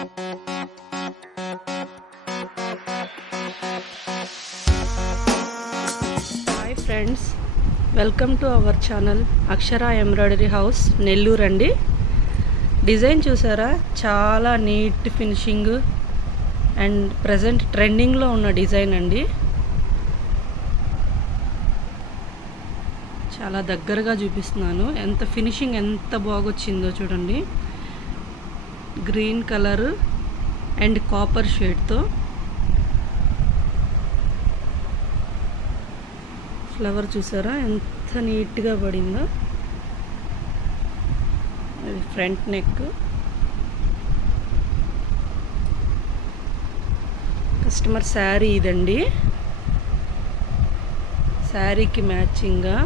Hi friends welcome to our channel Akshara embroidery house Nellore అండి. Design చూసారా? చాలా neat finishing and present ట్రెండింగ్లో ఉన్న డిజైన్ అండి. చాలా దగ్గరగా చూపిస్తున్నాను. ఎంత ఫినిషింగ్ ఎంత బాగొచ్చిందో చూడండి. గ్రీన్ కలర్ అండ్ కాపర్ షేడ్తో ఫ్లవర్ చూసారా? ఎంత నీట్గా పడిందో. అది ఫ్రంట్ నెక్. కస్టమర్ శారీ ఇదండి. శారీకి మ్యాచింగ్గా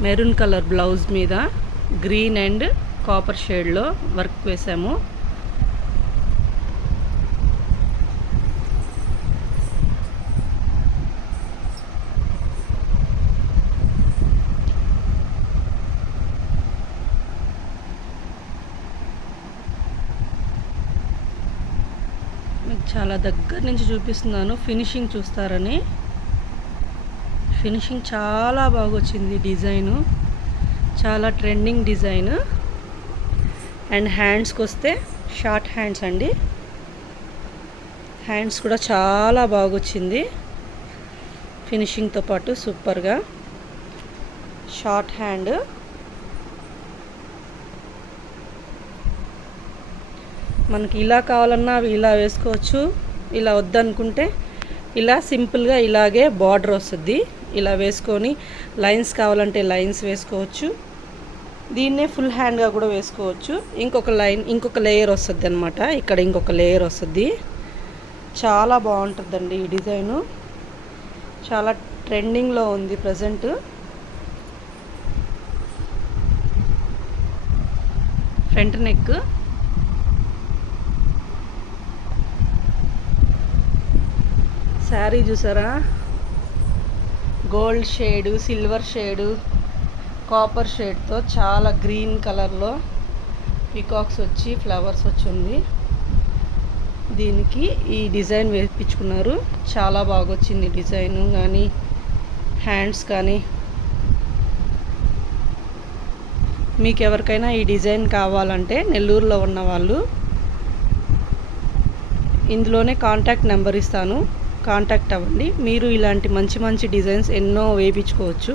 మెరూన్ కలర్ బ్లౌజ్ మీద గ్రీన్ అండ్ కాపర్ షేడ్లో వర్క్ వేసాము. మీకు చాలా దగ్గర నుంచి చూపిస్తున్నాను. ఫినిషింగ్ చూస్తారని. ఫినిషింగ్ చాలా బాగా వచ్చింది డిజైను. చాలా ట్రెండింగ్ డిజైన్. అండ్ హ్యాండ్స్కి వస్తే షార్ట్ హ్యాండ్స్ అండి. హ్యాండ్స్ కూడా చాలా బాగా వచ్చింది ఫినిషింగ్తో పాటు సూపర్గా. Short hand. మనకి ఇలా కావాలన్నా అవి ఇలా వేసుకోవచ్చు. ఇలా వద్దనుకుంటే ఇలా సింపుల్గా ఇలాగే బార్డర్ వస్తుంది. ఇలా వేసుకొని లైన్స్ కావాలంటే లైన్స్ వేసుకోవచ్చు. దీన్నే ఫుల్ హ్యాండ్గా కూడా వేసుకోవచ్చు. ఇంకొక లైన్ ఇంకొక లేయర్ వస్తుంది అనమాట ఇక్కడ ఇంకొక లేయర్ వస్తుంది. చాలా బాగుంటుందండి ఈ డిజైను చాలా ట్రెండింగ్లో ఉంది ప్రజెంట్ ఫ్రంట్ నెక్ శారీ చూసారా? Gold shade silver shade copper షేడ్తో చాలా గ్రీన్ కలర్లో పికాక్స్ వచ్చి ఫ్లవర్స్ వచ్చింది దీనికి ఈ డిజైన్ వేపించుకున్నారు. చాలా బాగా వచ్చింది డిజైన్ కానీ హ్యాండ్స్ కానీ. మీకు ఎవరికైనా ఈ డిజైన్ కావాలంటే నెల్లూరులో ఉన్న వాళ్ళు ఇందులోనే కాంటాక్ట్ నెంబర్ ఇస్తాను. కాంటాక్ట్ అవ్వండి. మీరు ఇలాంటి మంచి మంచి డిజైన్స్ ఎన్నో వేయించుకోవచ్చు